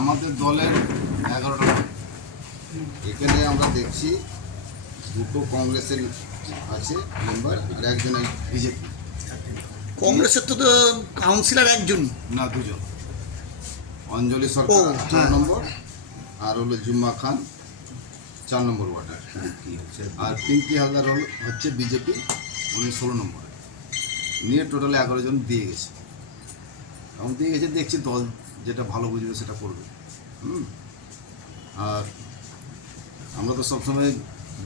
আমাদের দলের এগারোটা এখানে আমরা দেখছি দুটো কংগ্রেসের আছে মেম্বার আর একজন বিজেপি। কংগ্রেসের তো কাউন্সিলর একজন। না দুজন। অঞ্জলি সরকার ও, চার হ্যাঁ। নম্বর। আর হলো জুম্মা খান চার নম্বর ওয়ার্ডের। আর পিঙ্কি হালদার হল হচ্ছে বিজেপি উনি ষোলো নম্বর। নিয়ে টোটালে এগারো জন দিয়ে গেছে। এখন দিয়ে গেছে দেখছি দল যেটা ভালো বুঝবে সেটা করবে। হুম? আর আমরা তো সবসময়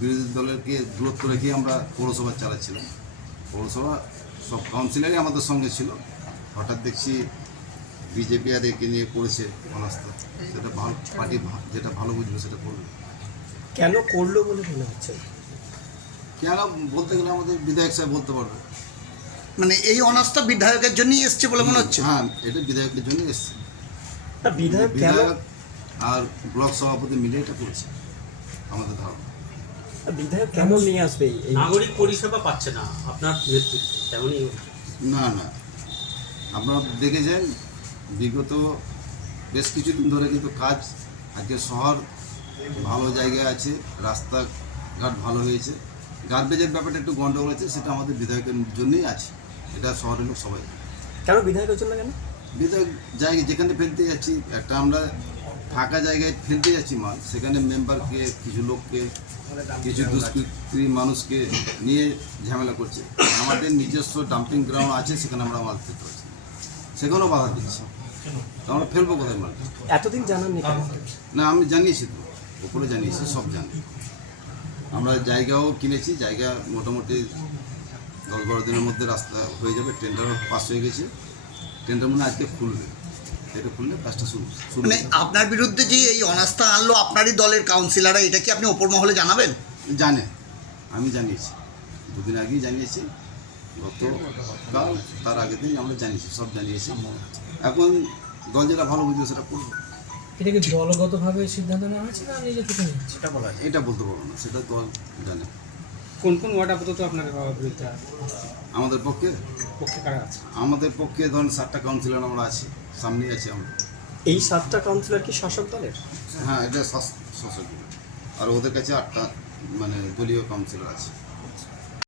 বিরোধী দলেরকে দূরত্ব রেখেই আমরা পৌরসভা চালাচ্ছিলাম। পৌরসভা সব কাউন্সিলারই আমাদের সঙ্গে ছিল। হঠাৎ দেখছি বিজেপি আর একে নিয়ে করেছে অনাস্থা। সেটা ভালো পার্টি যেটা ভালো বুঝবে সেটা করবে। কেন করল বলে মনে হচ্ছে? কেন বলতে গেলে আমাদের বিধায়ক সাহেব বলতে পারবে। মানে এই অনাস্থা বিধায়কের জন্যই এসছে বলে মনে হচ্ছে? হ্যাঁ এটা বিধায়কের জন্যই এসছে। বিধায়ক কেন বিধায়ক আর ব্লক সভাপতি মিলে এটা করেছে আমাদের ধারণা। বিধায়ক কেমন নিয়ে আসবে এই- নাগরিক পরিষেবা পাচ্ছে না আপনার নেতৃত্বে তেমনই না না। আপনারা দেখেছেন বিগত বেশ কিছুদিন ধরে কিন্তু কাজ আজকে শহর ভালো জায়গায় আছে রাস্তাঘাট ভালো হয়েছে। গার্বেজের ব্যাপারটা একটু গন্ডগোল আছে সেটা আমাদের বিধায়কের জন্যই আছে এটা শহরের লোক সবাই জানে। কেন বিধায়কের জন্য কেন? বিধায়ক জায়গা যেখানে ফেলতে যাচ্ছি একটা আমরা ফাঁকা জায়গায় ফেলতে যাচ্ছি মাল সেখানে মেম্বারকে কিছু লোককে কিছু দুষ্কৃতী মানুষকে নিয়ে ঝামেলা করছে। আমাদের নিজস্ব ডাম্পিং গ্রাউন্ড আছে সেখানে আমরা মাল ফেলতে পারছি সেখানেও বাধা দিচ্ছি। তো আমরা ফেলব কোথায় মাল? এতদিন জানাননি না আমি জানিয়েছি তো ওপরে জানিয়েছি সব জানি। আমরা জায়গাও কিনেছি জায়গা মোটামুটি দশ বারো দিনের মধ্যে রাস্তা হয়ে যাবে টেন্ডারও পাস হয়ে গেছে। টেন্ডার মনে আজকে খুলবে। এটা খুললে কাজটা শুরু শুরু মানে আপনার বিরুদ্ধে যে এই অনাস্থা আনলো আপনারই দলের কাউন্সিলররা এটা কি আপনি ওপর মহলে জানাবেন? জানে। আমি জানিয়েছি। দুদিন আগেই জানিয়েছি। গতকাল তার আগের দিন আমরা জানিয়েছি সব জানিয়েছি। এখন দল যেটা ভালো বুঝবে সেটা করবে। এটা কি দলগতভাবে সিদ্ধান্ত নেওয়া হয়েছে না নিজে থেকে নিচ্ছে এটা বলতে পারব না সেটা দল জানে। কোন কোন ওয়ার্ড আপাতত আপনার বিরুদ্ধে? আমাদের পক্ষে পক্ষে কারা আছে? আমাদের পক্ষে ধরেন সাতটা কাউন্সিলর আমরা আছি সামনেই আছি আমরা। এই সাতটা কাউন্সিলর কি শাসক দলের? হ্যাঁ এটা শাস- শাসক দল। আর ওদের কাছে আটটা মানে দলীয় কাউন্সিলর আছে।